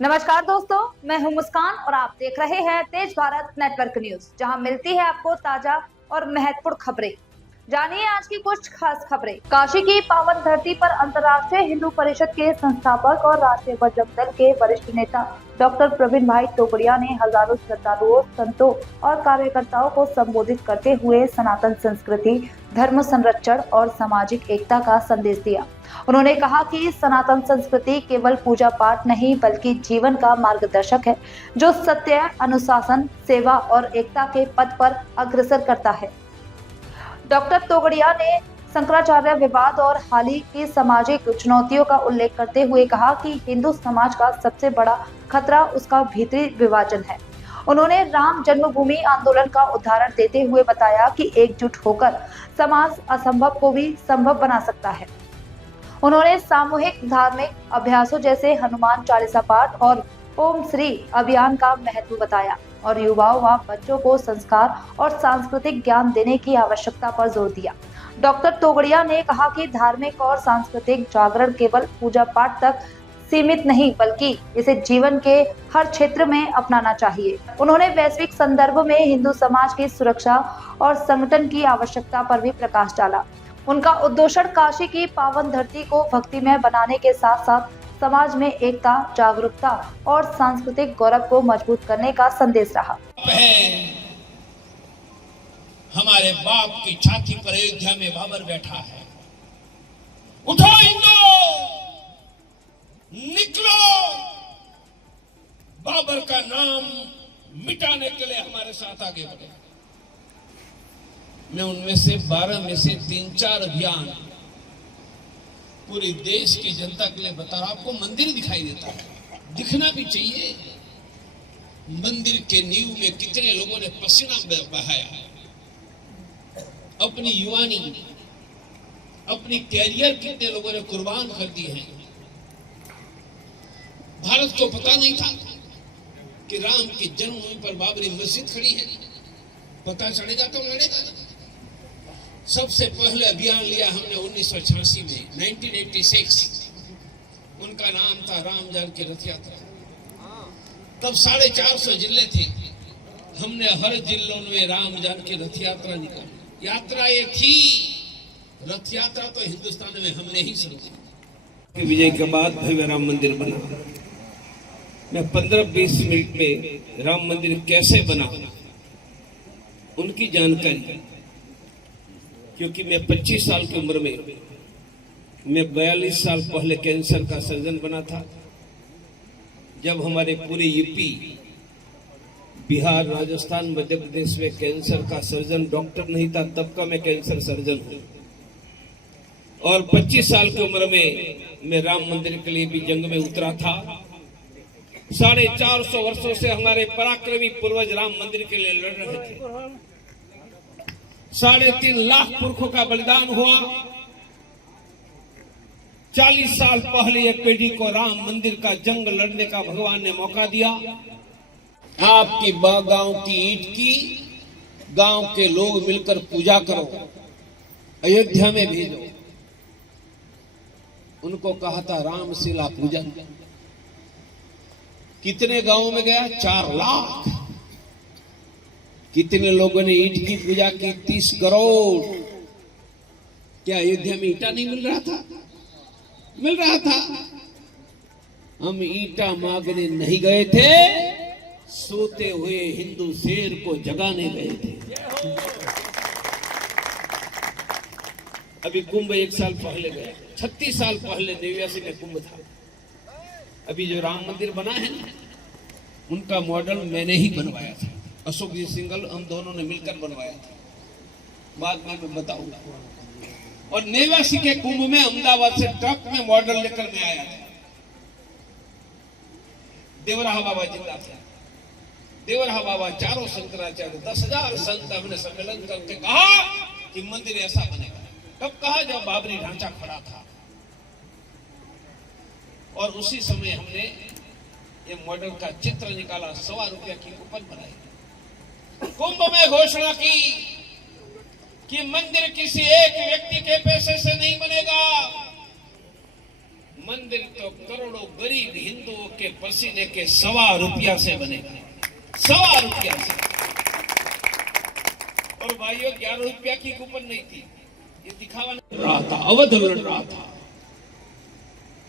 नमस्कार दोस्तों, मैं हूं मुस्कान और आप देख रहे हैं तेज भारत नेटवर्क न्यूज, जहां मिलती है आपको ताजा और महत्वपूर्ण खबरें। जानिए आज की कुछ खास खबरें। काशी की पावन धरती पर अंतर्राष्ट्रीय हिंदू परिषद के संस्थापक और राष्ट्रीय बजरंग दल के वरिष्ठ नेता डॉक्टर प्रवीण भाई तोगड़िया ने हजारों श्रद्धालुओं, संतों और कार्यकर्ताओं को संबोधित करते हुए सनातन संस्कृति, धर्म संरक्षण और सामाजिक एकता का संदेश दिया। उन्होंने कहा कि सनातन संस्कृति केवल पूजा पाठ नहीं बल्कि जीवन का मार्गदर्शक है, जो सत्य, अनुशासन, सेवा और एकता के पथ पर अग्रसर करता है। डॉक्टर तोगड़िया ने शंकराचार्य विवाद और हाल ही की सामाजिक चुनौतियों का उल्लेख करते हुए कहा कि हिंदू समाज का सबसे बड़ा खतरा उसका भीतरी विभाजन है। उन्होंने राम जन्मभूमि आंदोलन का उदाहरण देते हुए बताया कि एकजुट होकर समाज असंभव को भी संभव बना सकता है। उन्होंने सामूहिक धार्मिक अभ्यासों जैसे हनुमान चालीसा पाठ और ओम श्री अभियान का महत्व बताया और युवाओं व बच्चों को संस्कार और सांस्कृतिक ज्ञान देने की आवश्यकता पर जोर दिया। डॉक्टर तोगड़िया ने कहा कि धार्मिक और सांस्कृतिक जागरण केवल पूजा पाठ तक सीमित नहीं बल्कि इसे जीवन के हर क्षेत्र में अपनाना चाहिए। उन्होंने वैश्विक संदर्भ में हिंदू समाज की सुरक्षा और संगठन की आवश्यकता पर भी प्रकाश डाला। उनका उद्घोषण काशी की पावन धरती को भक्तिमय बनाने के साथ साथ समाज में एकता, जागरूकता और सांस्कृतिक गौरव को मजबूत करने का संदेश रहा। हमारे बाप की छाती पर अयोध्या में बाबर बैठा है। उठो हिंदू, निकलो, बाबर का नाम मिटाने के लिए हमारे साथ आगे बढ़े। मैं उनमें से 12 में से 3-4 अभियान पूरे देश की जनता के लिए बता रहा हूं। आपको मंदिर दिखाई देता है, दिखना भी चाहिए। मंदिर के नींव में कितने लोगों ने पसीना बहाया है, अपनी युवानी, अपनी कैरियर कितने लोगों ने कुर्बान कर दी है। भारत को पता नहीं था कि राम की जन्मभूमि पर बाबरी मस्जिद खड़ी है। पता चलेगा तो लड़ेगा। सबसे पहले अभियान लिया हमने 1986 में, 1986। उनका नाम था राम जानकी रथ यात्रा। तब 450 जिले थे। हमने हर जिलों में राम जानकी रथ यात्रा निकाली। यात्रा ये थी, रथ यात्रा तो हिंदुस्तान में हमने ही शुरू की। विजय के बाद भव्य राम मंदिर बना। मैं 15-20 मिनट में राम मंदिर कैसे बना उनकी जानकारी, क्योंकि मैं 25 साल की उम्र में, मैं 42 साल पहले कैंसर का सर्जन बना था। जब हमारे पूरे यूपी, बिहार, राजस्थान, मध्य प्रदेश में कैंसर का सर्जन डॉक्टर नहीं था, तब का मैं कैंसर सर्जन हूं। और 25 साल की उम्र में मैं राम मंदिर के लिए भी जंग में उतरा था। 450 वर्षों से हमारे पराक्रमी पूर्वज राम मंदिर के लिए लड़ रहे थे। 3.5 लाख पुरखों का बलिदान हुआ। 40 साल पहले ये पीढ़ी को राम मंदिर का जंग लड़ने का भगवान ने मौका दिया। आपकी गांव की ईंट की गांव के लोग मिलकर पूजा करो, अयोध्या में भेजो। उनको कहा था रामशिला पूजन। कितने गांवों में गया? 4 लाख। कितने लोगों ने ईंट की पूजा की? 30 करोड़। क्या अयोध्या में ईंटा नहीं मिल रहा था? मिल रहा था। हम ईंटा मांगने नहीं गए थे, सोते हुए हिंदू शेर को जगाने गए थे। अभी कुंभ 1 साल पहले गया, 36 साल पहले 89 में कुंभ था। अभी जो राम मंदिर बना है ना, उनका मॉडल मैंने ही बनवाया था। अशोक जी सिंघल, हम दोनों ने मिलकर बनवाया था। बाद में मैं बताऊंगा। और 89 के कुंभ में अहमदाबाद से ट्रक में मॉडल लेकर मैं आया था। देवराहा बाबा जिंदा थे। देवराहा बाबा, चारों शंकराचार्य, 10,000 संत हमने सम्मेलन करके कहा कि मंदिर ऐसा बनेगा। कब कहा? जब बाबरी ढांचा खड़ा था। और उसी समय हमने ये मॉडल का चित्र निकाला, ₹1.25 की कूपन बनाई। कुंभ में घोषणा की कि मंदिर किसी एक व्यक्ति के पैसे से नहीं बनेगा, मंदिर तो करोड़ों गरीब हिंदुओं के पसीने के ₹1.25 से बनेगा, ₹1.25 से। और भाइयों, ₹11 की कूपन नहीं थी, ये दिखावा नहीं रहा था, अवध लड़ रहा था,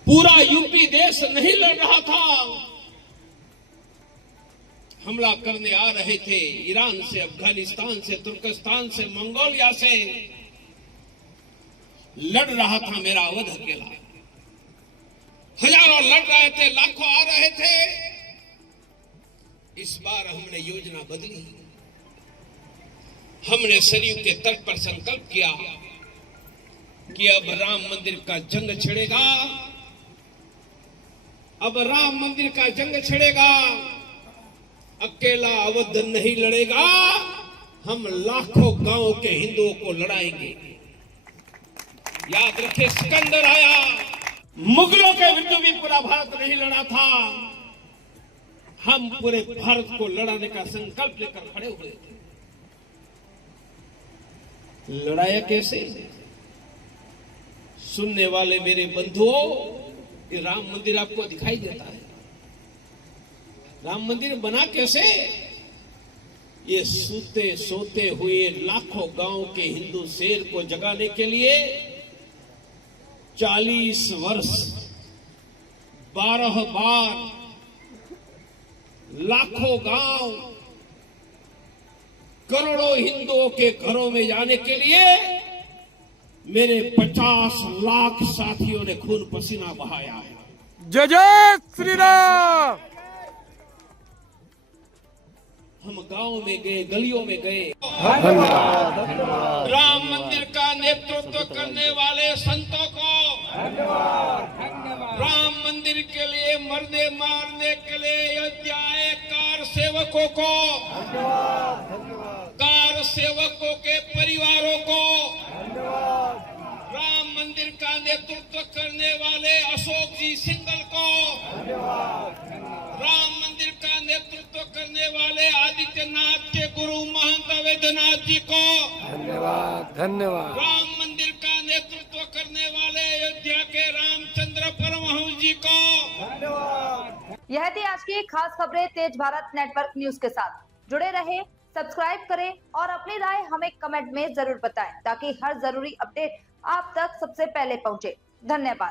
पूरा यूपी देश नहीं लड़ रहा था। हमला करने आ रहे थे ईरान से, अफगानिस्तान से, तुर्कस्तान से, मंगोलिया से। लड़ रहा था मेरा अवध अकेला। हजारों लड़ रहे थे, लाखों आ रहे थे। इस बार हमने योजना बदली। हमने सरयू के तट पर संकल्प किया कि अब राम मंदिर का जंग छिड़ेगा, अब राम मंदिर का जंग छिड़ेगा। अकेला अवध नहीं लड़ेगा, हम लाखों गांव के हिंदुओं को लड़ाएंगे। याद रखे, सिकंदर आया, मुगलों के विरुद्ध भी पूरा भारत नहीं लड़ा था। हम पूरे भारत को लड़ाने का संकल्प लेकर खड़े हुए थे। लड़ाया कैसे? सुनने वाले मेरे बंधुओं, ये राम मंदिर आपको दिखाई देता है। राम मंदिर बना कैसे? ये सूते सोते हुए लाखों गांव के हिंदू शेर को जगाने के लिए 40 वर्ष 12 बार लाखों गांव, करोड़ों हिंदुओं के घरों में जाने के लिए मेरे 50 लाख साथियों ने खून पसीना बहाया है। जय जय श्री राम। हम गांव में गए, गलियों में गए। राम मंदिर का नेतृत्व करने वाले संतों को, राम मंदिर के लिए मरने मारने के लिए अयोध्या आए कार सेवकों को, कार सेवकों के परिवारों को, राम मंदिर का नेतृत्व करने वाले अशोक जी सिंगल को, राम मंदिर का नेतृत्व करने वाले आदित्यनाथ के गुरु महंत अवैधनाथ जी को धन्यवाद, धन्यवाद। राम मंदिर का नेतृत्व करने वाले अयोध्या के रामचंद्र परमहंस जी को धन्यवाद। यह थी आज की खास खबरें तेज भारत नेटवर्क न्यूज के साथ। जुड़े रहे, सब्सक्राइब करें और अपनी राय हमें कमेंट में जरूर बताएं ताकि हर जरूरी अपडेट आप तक सबसे पहले पहुंचे। धन्यवाद।